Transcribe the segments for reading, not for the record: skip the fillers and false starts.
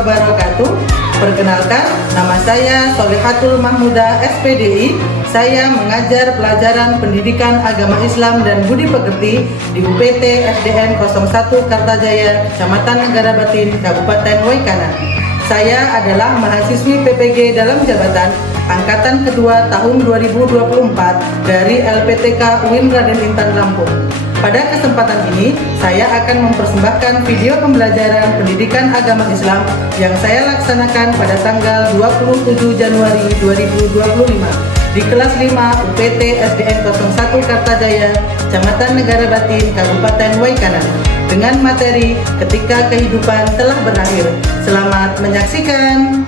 wabarakatuh. Perkenalkan, nama saya Solihatul Mahmuda SPDI. Saya mengajar pelajaran pendidikan agama Islam dan budi pekerti di UPT SDN 01 Kartajaya, Kecamatan Negara Batin, Kabupaten Waikana. Saya adalah mahasiswi PPG dalam jabatan Angkatan Kedua tahun 2024 dari LPTK UIN Raden Intan Lampung. Pada kesempatan ini, saya akan mempersembahkan video pembelajaran pendidikan agama Islam yang saya laksanakan pada tanggal 27 Januari 2025 di kelas 5 UPT SDN 01 Kartajaya, Kecamatan Negara Batin, Kabupaten Waikana, dengan materi Ketika Kehidupan Telah Berakhir. Selamat menyaksikan.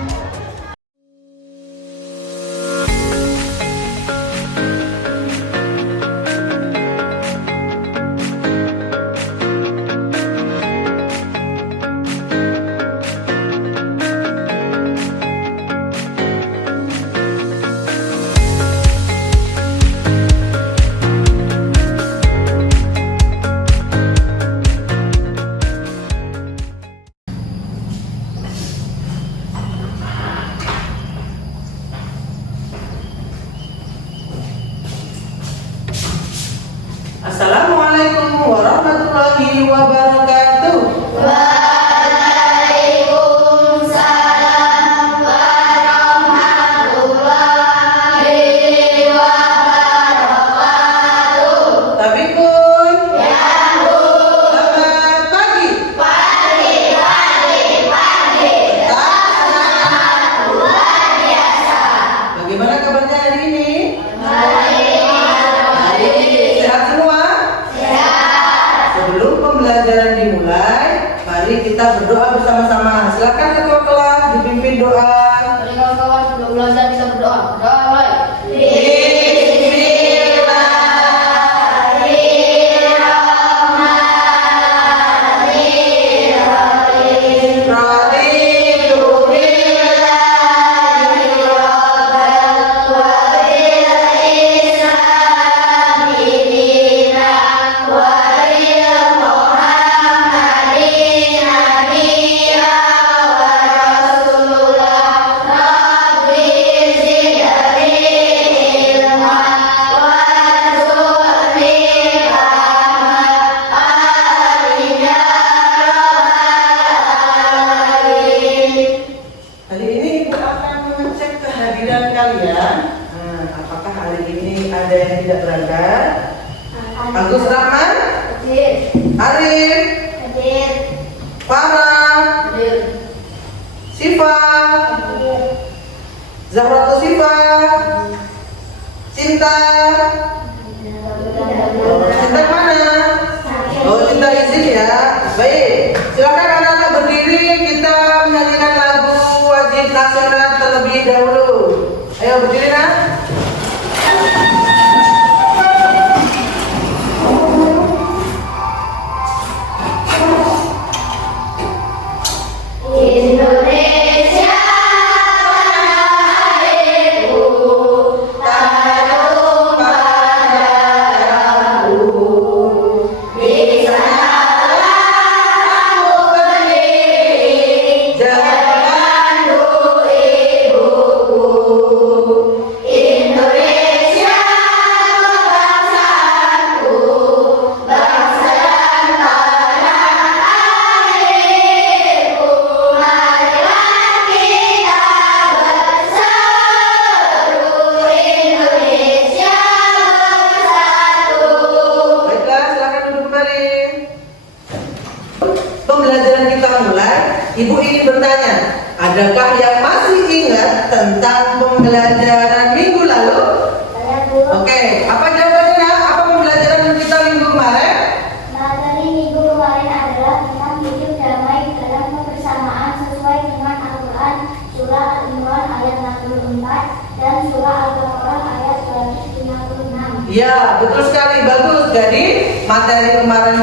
Assalamualaikum warahmatullahi wabarakatuh. Waalaikumsalam warahmatullahi wabarakatuh. Tabikun. Ya Bu. Selamat pagi. Pagi. Sangat luar biasa. Bagaimana kabarnya hari ini? Baik. Sehat semua? Sehat. Sebelum pembelajaran dimulai, mari kita berdoa bersama-sama. Silakan ketua kelas dipimpin doa. Mari kawan-kawan sebelum belajar kita berdoa. Berdoa mulai. Hari ini Ibu akan mengecek kehadiran kalian. Apakah hari ini ada yang tidak berangkat? Agus Rahman, Hadir. Arif, Hadir. Farah, Hadir. Siva, Zahratul Siva, Cinta. Cinta mana? Oh, Cinta izin ya. Baik, silakan anak-anak berdiri. Kita menyanyikan lagu wajib nasional terlebih dahulu. Ayo berdiri nak. Indonesia tanah airku, taruh pada darahmu. Di sanalah kamu berdiri, jalanmu ibuku. Indonesia bangsaku, bangsa dan tanah airku. Marilah kita bersatu, Indonesia bersatu. Baiklah, silakan duduk kembali. Pembelajaran kita mulai. Ibu ingin bertanya, adakah yang masih ingat tentang pembelajaran minggu lalu? Oke, apa jawabannya nak? Apa pembelajaran kita minggu kemarin? Materi minggu kemarin adalah tentang hidup damai dalam kebersamaan sesuai dengan Al-Quran Surah Al-Imran ayat 64 dan Surah Al-Baqarah ayat 156. Ya, betul sekali, bagus. Jadi materi kemarin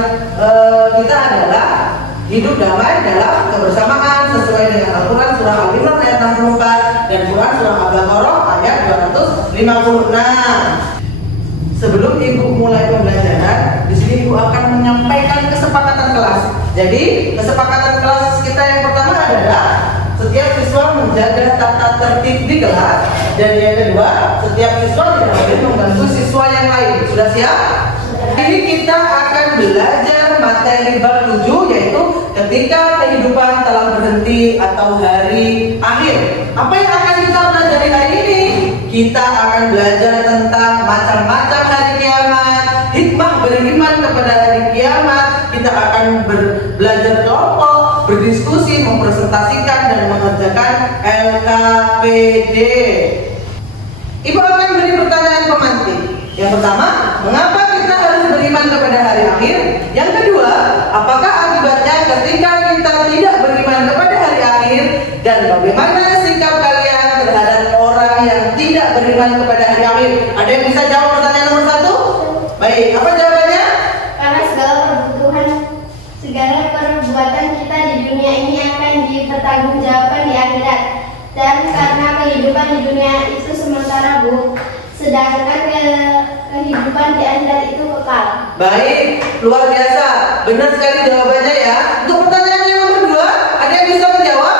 kita adalah hidup damai dalam kebersamaan sesuai dengan Al-Quran Surah Al-Imran ayat 64 dan Quran Surah Al-Baqarah ayat 256. Sebelum Ibu mulai pembelajaran, di sini Ibu akan menyampaikan kesepakatan kelas. Jadi, kesepakatan kelas kita yang pertama adalah menjaga tata tertib di kelas. Dan yang kedua, setiap siswa tidak boleh mengganggu siswa yang lain. Sudah siap? Ini kita akan belajar materi bab 7, yaitu ketika kehidupan telah berhenti atau hari akhir. Apa yang akan kita pelajari hari ini? Kita akan belajar tentang macam-macam hari kiamat, hikmah beriman kepada hari kiamat. Kita akan belajar kelompok, berdiskusi, mempresentasikan dan mengerjakan LKPD. Ibu akan beri pertanyaan pemantik. Yang pertama, mengapa kita harus beriman kepada hari akhir? Yang kedua, apakah akibatnya ketika kita tidak beriman kepada hari akhir? Dan bagaimana sikap kalian terhadap orang yang tidak beriman kepada hari akhir? Ada yang bisa jawab pertanyaan nomor 1? Baik, apa jawabannya? Karena segala perbuatan kita di dunia ini akan dipertanggungjawabkan di akhirat. Dan karena kehidupan di dunia itu sementara, Bu, sedangkan kehidupan di akhirat itu kekal. Baik, luar biasa. Benar sekali jawabannya ya. Untuk pertanyaan yang nomor 2, ada yang bisa menjawab?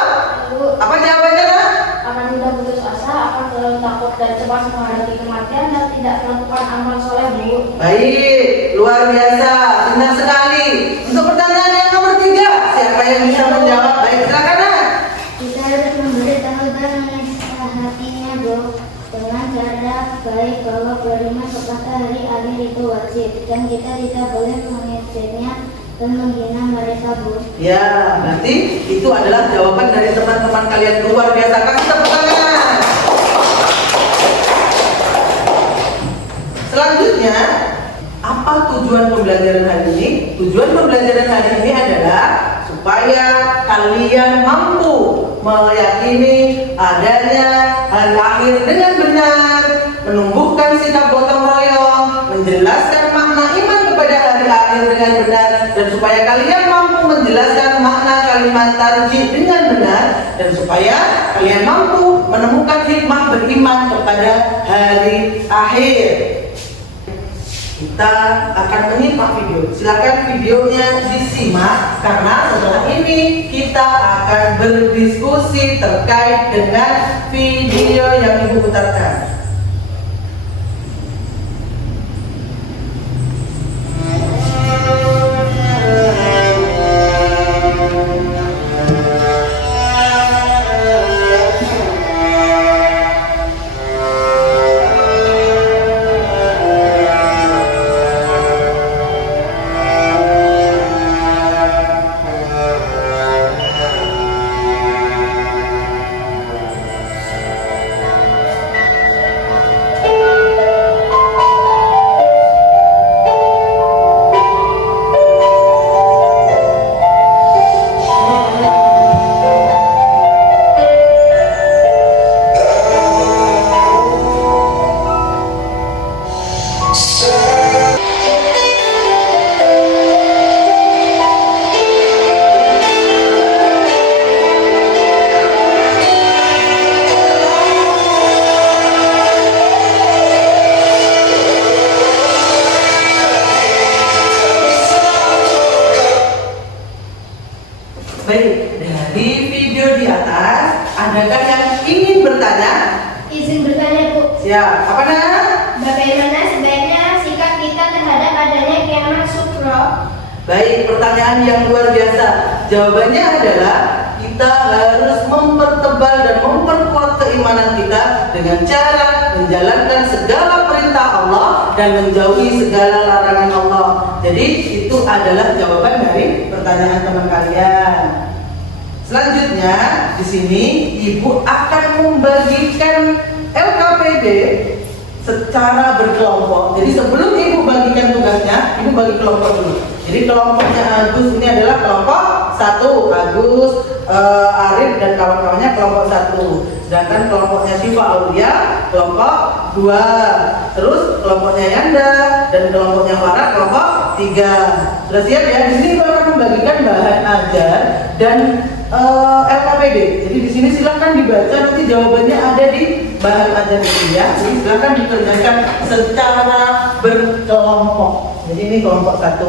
Bu, Apa jawabannya, Nak? akan mudah putus asa, akan selalu takut dan cemas menghadapi kematian dan tidak melakukan amal soleh, Bu. Baik, luar biasa. Benar sekali. Untuk pertanyaan yang nomor 3, siapa yang bisa menjawab? Baik, silakan, Nak. Kita harus memberitahu dan menasihatinya, Bu, dengan cara baik bahwa beriman kepada hari akhir itu wajib dan kita tidak boleh mengejeknya dan menghina mereka, Bu. Ya, berarti itu adalah jawaban dari teman-teman kalian. Luar biasa. Kasih tepuk tangan. Selanjutnya, apa tujuan pembelajaran hari ini? Tujuan pembelajaran hari ini adalah supaya kalian mampu meyakini adanya hari akhir dengan benar, menumbuhkan sikap gotong royong, menjelaskan makna iman kepada hari akhir dengan benar, dan supaya kalian mampu menjelaskan makna kalimat tarjih dengan benar, dan supaya kalian mampu menemukan hikmah beriman kepada hari akhir. Kita akan menyimak video. Silakan videonya disimak karena setelah ini kita akan berdiskusi terkait dengan video yang Ibu putarkan. Baik, dari video di atas, adakah yang ingin bertanya? Izin bertanya, Bu. Siap, apa nak? Bagaimana sebaiknya sikap kita terhadap adanya kiamat sukro? Baik, pertanyaan yang luar biasa. Jawabannya adalah kita harus mempertebal dan memperkuat keimanan kita dengan cara menjalankan segala perintah Allah dan menjauhi segala larangan Allah. Jadi itu adalah jawaban dari pertanyaan teman kalian. Selanjutnya, di sini Ibu akan membagikan LKPD secara berkelompok. Jadi sebelum Ibu bagikan tugasnya, Ibu bagi kelompok dulu. Jadi kelompoknya Agus ini adalah kelompok 1, Agus, Arif dan kawan-kawannya kelompok 1. Sedangkan kelompoknya Syifa Aulia kelompok 2. Terus kelompoknya Yanda dan kelompoknya Farah kelompok 3. Sudah siap ya? Di sini Ibu akan membagikan bahan ajar dan LKPD. Jadi di sini silahkan dibaca, nanti jawabannya ada di bahan ajar ini ya. Jadi silahkan dikerjakan secara berkelompok. Jadi ini kelompok 1,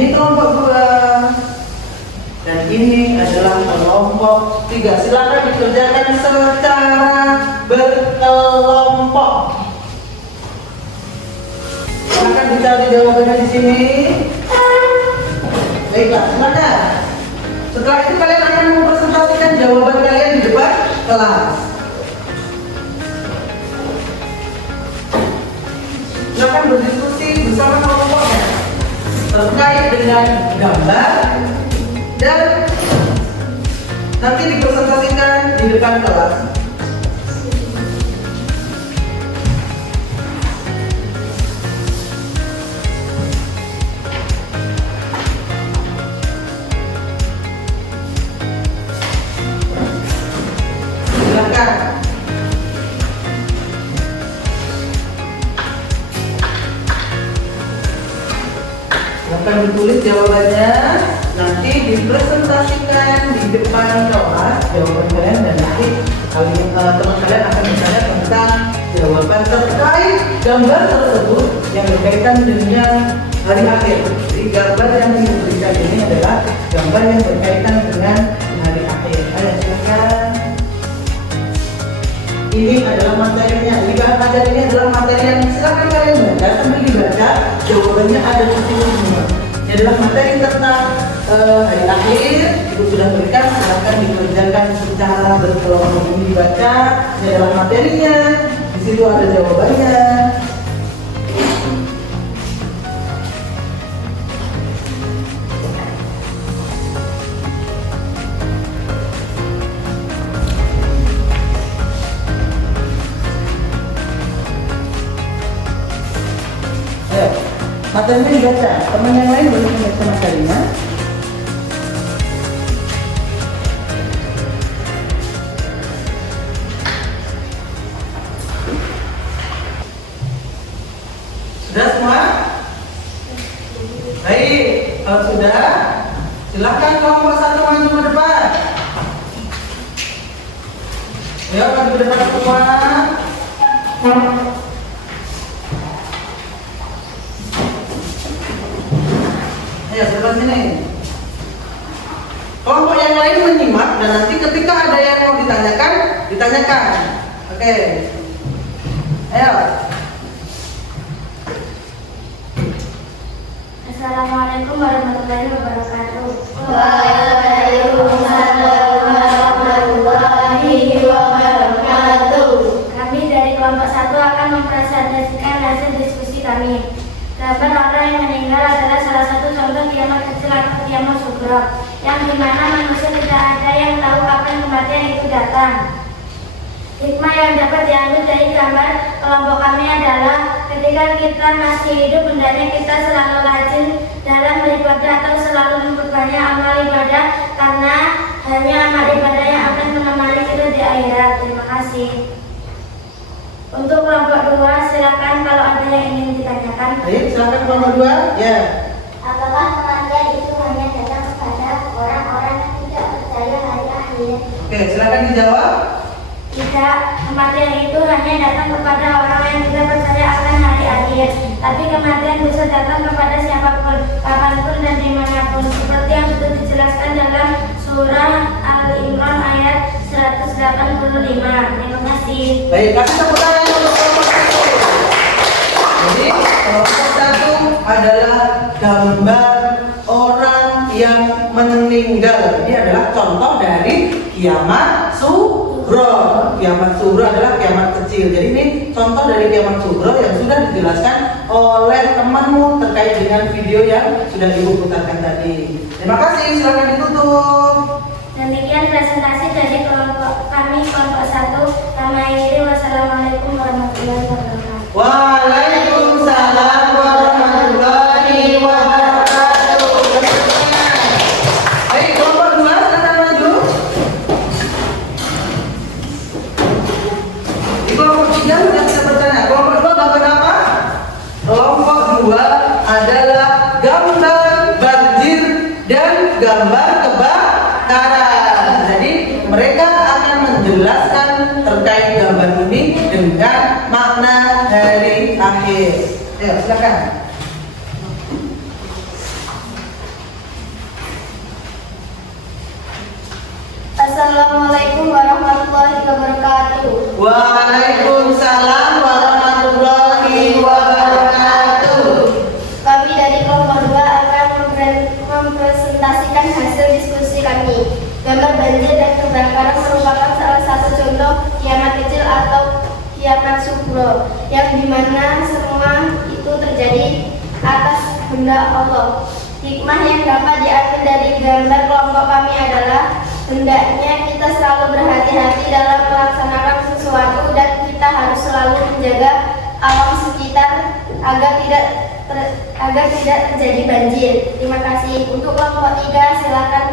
ini kelompok 2, Dan ini adalah kelompok 3. Silakan dikerjakan secara berkelompok. Silakan dicari jawabannya di sini. Baiklah, silakan. Setelah itu kalian akan mempresentasikan jawaban kalian di depan kelas. Silakan berdiskusi bersama kelompoknya terkait dengan gambar dan nanti dipresentasikan di depan kelas. Silakan. Silakan ditulis jawabannya, nanti dipresentasikan di depan kelas jawaban kalian, dan nanti teman kalian akan bertanya tentang jawaban terkait gambar tersebut yang berkaitan dengan hari akhir. Jadi gambar yang diberikan ini adalah gambar yang berkaitan dengan hari akhir. Ayo silakan. Ini adalah materinya. Di bahan materi ini adalah materi yang silakan kalian baca sambil dibaca. Jawabannya ada di sini semua. Ini adalah materi tentang hari akhir. Itu sudah berikan. Silakan dikerjakan secara berkelompok. Ini dibaca. Ini adalah materinya. Di situ ada jawabannya. Materinya dibaca, teman yang lain boleh membaca materinya. Sudah semua? Baik, kalau sudah, silakan kelompok 1 maju ke depan. Ayo maju ke depan semua. Ayo sebelah sini. Kelompok yang lain menyimak dan nanti ketika ada yang mau ditanyakan, ditanyakan. Oke. Ayo. Assalamualaikum warahmatullahi wabarakatuh. Waalaikumsalam warahmatullahi wabarakatuh. Kami dari kelompok 1 akan mempresentasikan hasil diskusi kami. Gambar orang yang meninggal adalah salah satu contoh kiamat kecil atau kiamat sughra, yang dimana manusia tidak ada yang tahu kapan kematian itu datang. Hikmah yang dapat diambil dari gambar kelompok kami adalah ketika kita masih hidup, hendaknya kita selalu rajin dalam beribadah atau selalu memperbanyak amal ibadah, karena hanya amal ibadah yang akan menemani kita di akhirat. Terima kasih. Untuk kelompok 2, silakan kalau ada yang ingin ditanyakan. Baik, silakan kelompok 2. Ya. Apakah kematian itu hanya datang kepada orang-orang yang tidak percaya hari akhir? Oke, silakan dijawab. Tidak, kematian itu hanya datang kepada orang yang tidak percaya akan hari akhir. Tapi kematian bisa datang kepada siapapun, kapanpun dan dimanapun, seperti yang sudah dijelaskan dalam surah Al-Imran ayat 185. Terima kasih. Baik, kasih tepuk tangan untuk kelompok 1. Jadi, kelompok 1 adalah gambar orang yang meninggal. Ini adalah contoh dari kiamat sughra. Kiamat sughra adalah kiamat kecil. Jadi ini contoh dari kiamat sughra yang sudah dijelaskan oleh temanmu terkait dengan video yang sudah ibu putarkan tadi. Terima kasih, silakan ditutup. Demikian presentasi dari kelompok kami, kelompok 1. Kami akhiri. Wassalamualaikum warahmatullahi wabarakatuh. Waalaikumsalam warahmatullahi wabarakatuh. Baik, kelompok 2 silakan maju. Di kelompok 3 sudah bisa bertanya. Kelompok 2 gambar apa? Kelompok 2 adalah gambar banjir dan gambar kebakaran. Jadi mereka akan menjelaskan terkait gambar ini dengan makna hari akhir. Ayo silakan. Wassalamualaikum warahmatullahi wabarakatuh. Waalaikumsalam warahmatullahi wabarakatuh. Kami dari kelompok 2 akan mempresentasikan hasil diskusi kami. Gambar banjir dan kebakaran merupakan salah satu contoh kiamat kecil atau kiamat sugro, yang dimana semua itu terjadi atas kehendak Allah. Hikmah yang dapat diambil dari gambar kelompok kami adalah hendaknya kita selalu berhati-hati dalam melaksanakan sesuatu dan kita harus selalu menjaga alam sekitar agar tidak terjadi banjir. Terima kasih. Untuk kelompok 3 silakan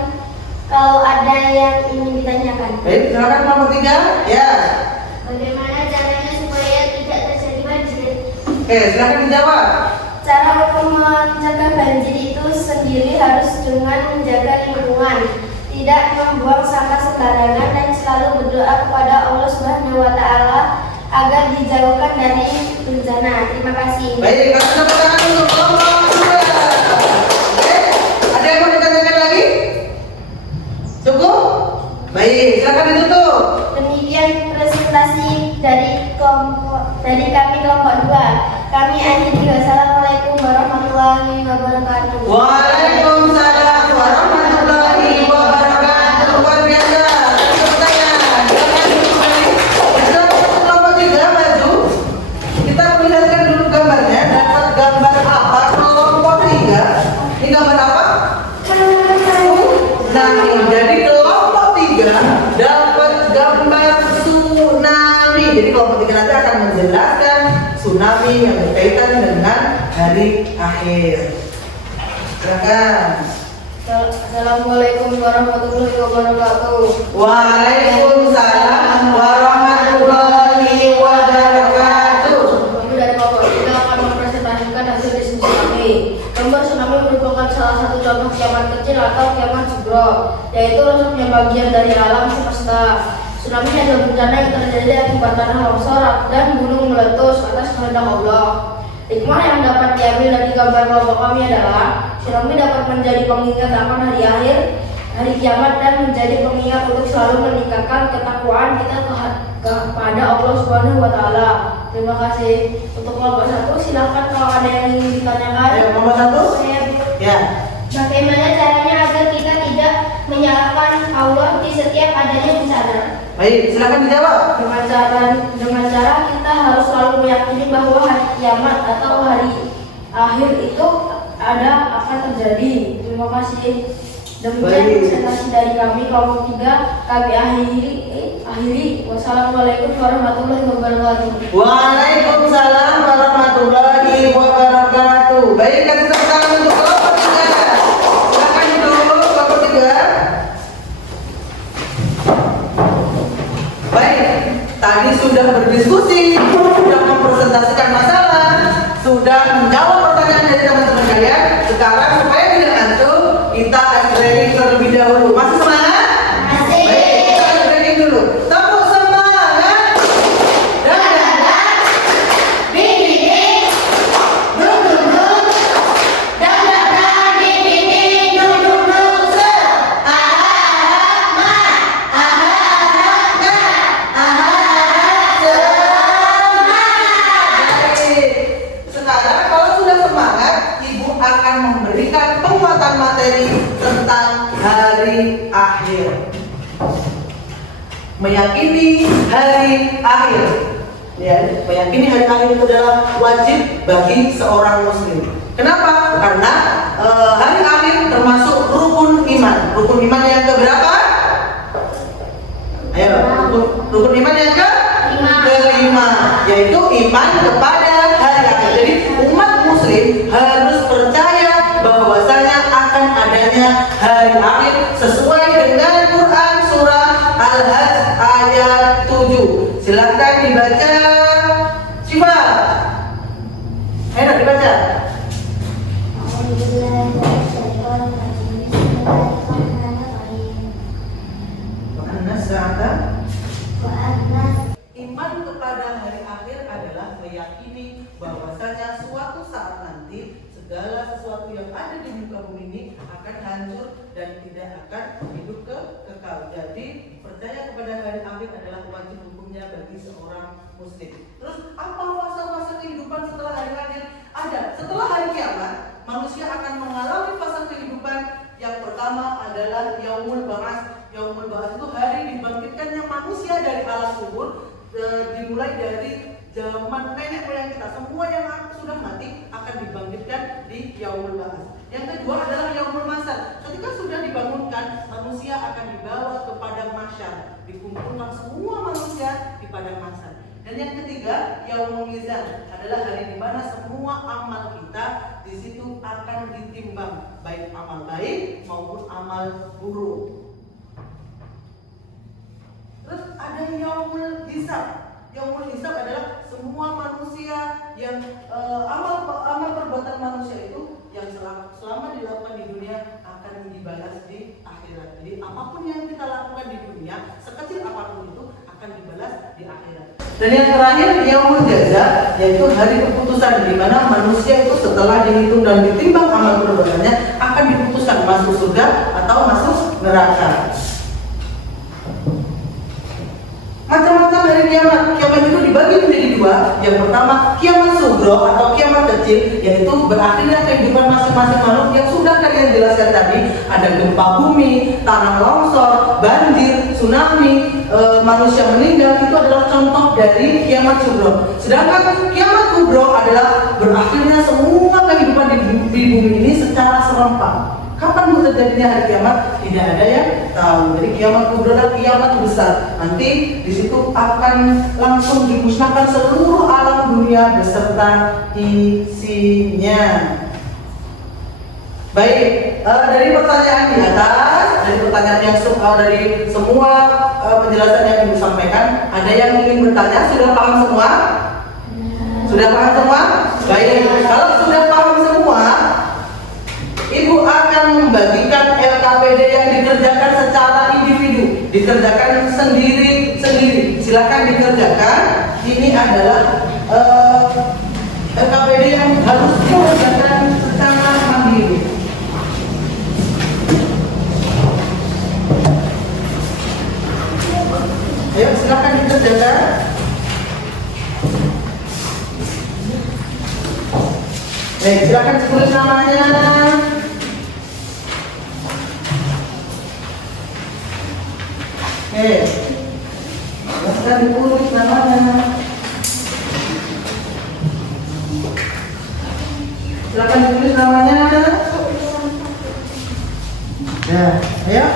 kalau ada yang ingin ditanyakan. Baik, silakan kelompok 3. Ya. Bagaimana caranya supaya tidak terjadi banjir? Oke, silakan dijawab. Cara untuk mencegah banjir itu sendiri harus dengan menjaga lingkungan, tidak membuang sampah sembarangan dan selalu berdoa kepada Allah Subhanahu wa taala agar dijauhkan dari bencana. Terima kasih. Baik, kasih tepuk tangan untuk kelompok 2. Oke, ada yang mau ditanyakan lagi? Cukup? Baik, silakan ditutup. Demikian presentasi dari kami kelompok 2. Kami akhiri. Wassalamualaikum warahmatullahi wabarakatuh. Waalaikumsalam warahmatullahi wabarakatuh. Luar biasa. Tepuk tangan. Kita kelompok 3 maju. Kita perlihatkan dulu gambarnya. Dapat gambar apa kelompok 3? Ini gambar apa? Tsunami. Jadi kelompok 3 dapat gambar tsunami. Jadi kelompok 3 nanti akan menjelaskan tsunami yang berkaitan dengan hari akhir. Silakan. Assalamualaikum warahmatullahi wabarakatuh. Waalaikumsalam warahmatullahi wabarakatuh. Kami dari kelompok 3 akan mempresentasikan hasil diskusi kami. Gambar tsunami merupakan salah satu contoh kiamat kecil atau kiamat sugro, yaitu rusaknya bagian dari alam semesta. Tsunami adalah bencana yang terjadi akibat tanah longsor dan gunung meletus atas kehendak Allah. Hikmah yang dapat diambil dari gambar kelompok kami adalah tsunami dapat menjadi pengingat akan hari akhir, hari kiamat, dan menjadi pengingat untuk selalu meningkatkan ketakwaan kita kepada Allah Subhanahu wa taala. Terima kasih. Untuk kelompok 1 silakan kalau ada yang ingin ditanyakan. Ayo, kelompok 1. Saya Ya. Bagaimana caranya agar kita tidak menyalahkan Allah di setiap adanya bencana? Baik, silakan dijawab. Dengan cara kita harus selalu meyakini bahwa hari kiamat atau hari akhir itu akan terjadi. Terima kasih. Demikian Baik. presentasi dari kami kelompok 3. Kami akhiri. Wassalamualaikum warahmatullahi wabarakatuh. Waalaikumsalam warahmatullahi wabarakatuh. Baik, kasih tepuk tangan untuk kelompok 3. Silakan duduk kelompok 3. Baik, tadi sudah berdiskusi, sudah mempresentasikan masalah, sudah menjawab pertanyaan dari teman-teman kalian. Sekarang supaya tidak ngantuk, kita ice training terlebih dahulu. Masih semangat? Masih. Baik, kita ice training dulu. Tepuk semangat. Dan sekarang kalau sudah semangat, Ibu akan memberikan penguatan materi tentang hari akhir. Meyakini hari akhir. Ya, meyakini hari akhir itu adalah wajib bagi seorang muslim. Kenapa? Karena hari akhir termasuk rukun iman. Rukun iman yang keberapa? Ayo, rukun iman yang kelima, yaitu iman kepada hari akhir. Jadi umat muslim harus percaya bahwasanya akan adanya hari akhir sesuai dengan Quran surah Al-Hajj ayat 7. Silakan dibaca. Syifa. Ayo dibaca. Iman kepada hari akhir adalah meyakini bahwasanya suatu saat nanti segala sesuatu yang ada di muka bumi ini akan hancur dan tidak akan hidup kekal. Jadi Percaya kepada hari akhir adalah wajib hukumnya bagi seorang muslim. Terus apa fase-fase kehidupan setelah hari akhir? Ada. Setelah hari kiamat, manusia akan mengalami fase kehidupan. Yang pertama adalah yaumul ba'ats. Yaumul ba'ats itu hari dibangkitkannya manusia dari alam kubur, dimulai dari zaman nenek moyang kita. Semua yang sudah mati akan dibangkitkan di yaumul ba'ats. Yang kedua adalah yaumul masar. Ketika sudah dibangunkan, manusia akan dibawa ke padang mahsyar, dikumpulkan semua manusia di padang mahsyar. Dan yang ketiga, yaumul mizan adalah hari di mana semua amal kita di situ akan ditimbang, baik amal baik maupun amal buruk. Terus ada yaumul hisab. Yaumul hisab adalah semua manusia yang amal perbuatan manusia itu yang selama dilakukan di dunia akan dibalas di akhirat. Jadi apapun yang kita lakukan di dunia, sekecil apapun itu akan dibalas di akhirat. Dan yang terakhir, yaumul jaza, yaitu hari keputusan, di mana manusia itu setelah dihitung dan ditimbang amal perbuatannya akan diputuskan masuk surga atau masuk neraka. Macam-macam hari kiamat. Kiamat itu dibagi menjadi dua. Yang pertama, kiamat sugro atau kiamat kecil, yaitu berakhirnya kehidupan masing-masing makhluk yang sudah kalian jelaskan tadi. Ada gempa bumi, tanah longsor, banjir, tsunami, manusia meninggal. Itu adalah contoh dari kiamat sugro. Sedangkan kiamat kubro adalah berakhirnya semua kehidupan di bumi ini secara serempak. Kapan terjadinya hari kiamat? Tidak ada yang tahu. Jadi kiamat kubro adalah kiamat besar. Nanti di situ akan langsung dimusnahkan seluruh alam dunia beserta isinya. Baik, dari pertanyaan di atas, dari pertanyaan yang dari semua penjelasan yang ibu sampaikan, ada yang ingin bertanya? Sudah paham semua? Sudah paham semua? Baik, kalau sudah paham semua, Ibu akan membagikan LKPD yang dikerjakan secara individu, dikerjakan sendiri-sendiri. Silakan dikerjakan. Ini adalah LKPD yang harus dikerjakan secara mandiri. Ayo silakan dikerjakan. Baik, silakan tulis namanya. Silakan ditulis namanya. Silakan ditulis namanya. Ya, ayo.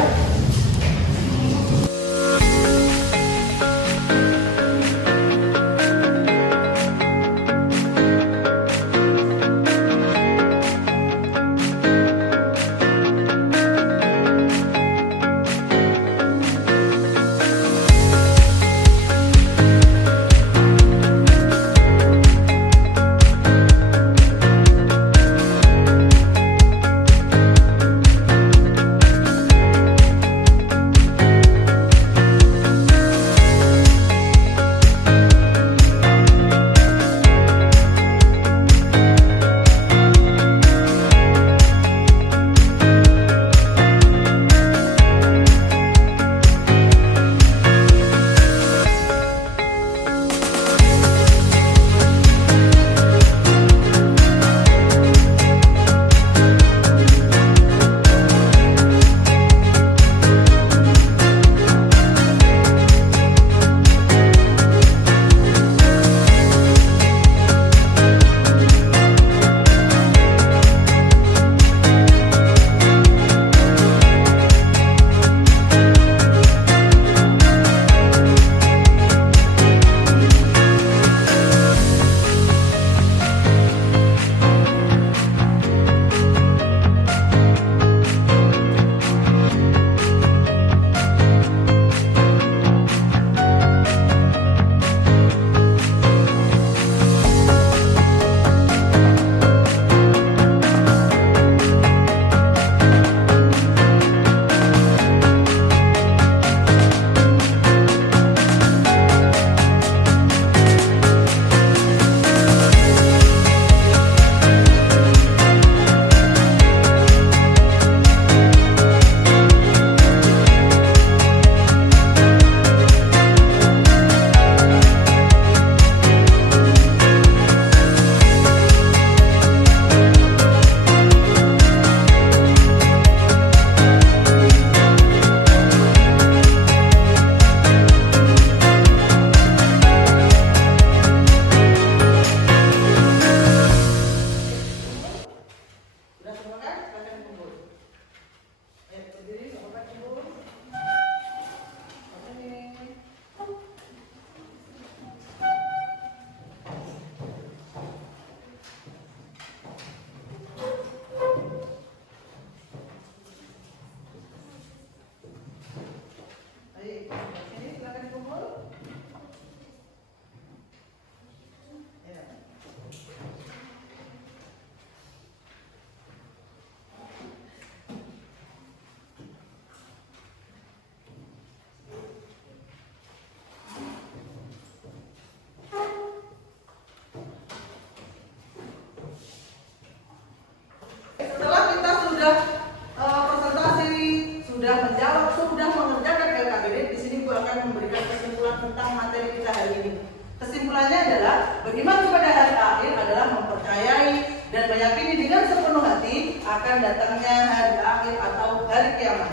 beriman kepada hari akhir adalah mempercayai dan meyakini dengan sepenuh hati akan datangnya hari akhir atau hari kiamat.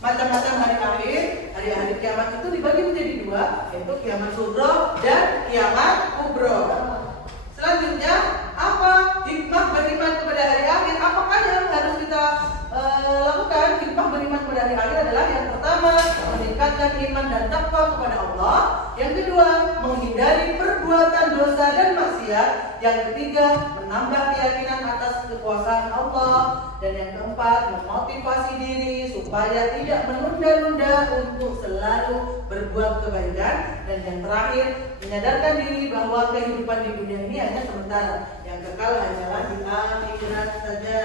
Macam-macam hari akhir, hari kiamat itu dibagi menjadi dua, yaitu kiamat sughra dan kiamat kubra. Selanjutnya, apa hikmah beriman kepada hari akhir? Apakah yang harus kita lakukan? Hikmah beriman kepada hari akhir adalah yang pertama, meningkatkan iman dan takwa kepada Allah. Yang kedua, menghindari perbuatan dosa dan maksiat. Yang ketiga, menambah keyakinan atas kekuasaan Allah. Dan yang keempat, memotivasi diri supaya tidak menunda-nunda untuk selalu berbuat kebaikan. Dan yang terakhir, menyadarkan diri bahwa kehidupan di dunia ini hanya sementara, yang kekal hanyalah di akhirat saja.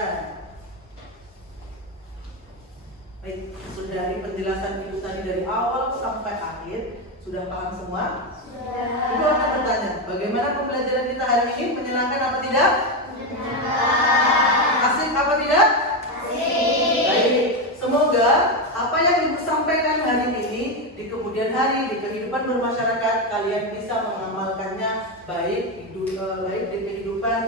Baik, dari penjelasan Ibu tadi dari awal sampai akhir, sudah paham semua? Sudah. Ibu akan bertanya, bagaimana pembelajaran kita hari ini? Menyenangkan apa tidak? Asik apa tidak? Asik. Baik, semoga apa yang Ibu sampaikan hari ini di kemudian hari, di kehidupan bermasyarakat, kalian bisa mengamalkannya baik di kehidupan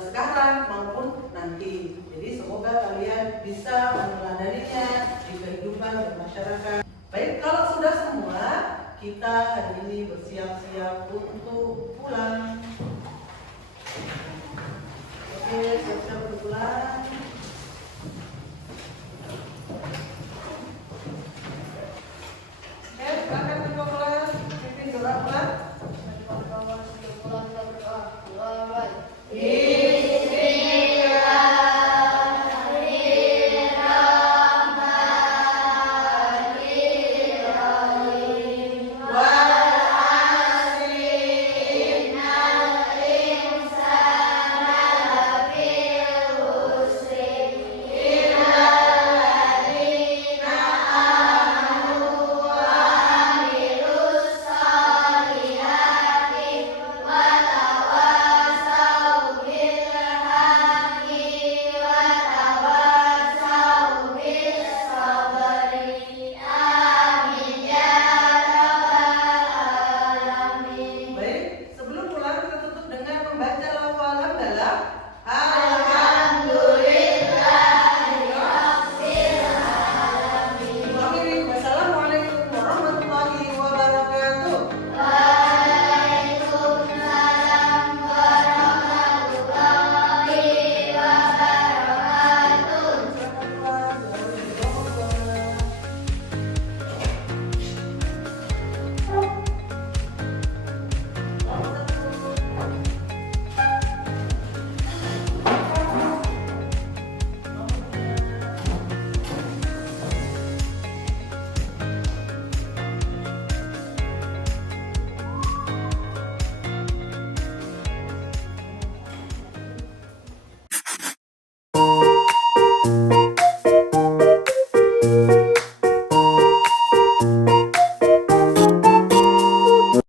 sekarang maupun nanti. Jadi semoga kalian bisa meneladaninya di kehidupan bermasyarakat. Baik, kalau sudah semua, kita hari ini bersiap-siap untuk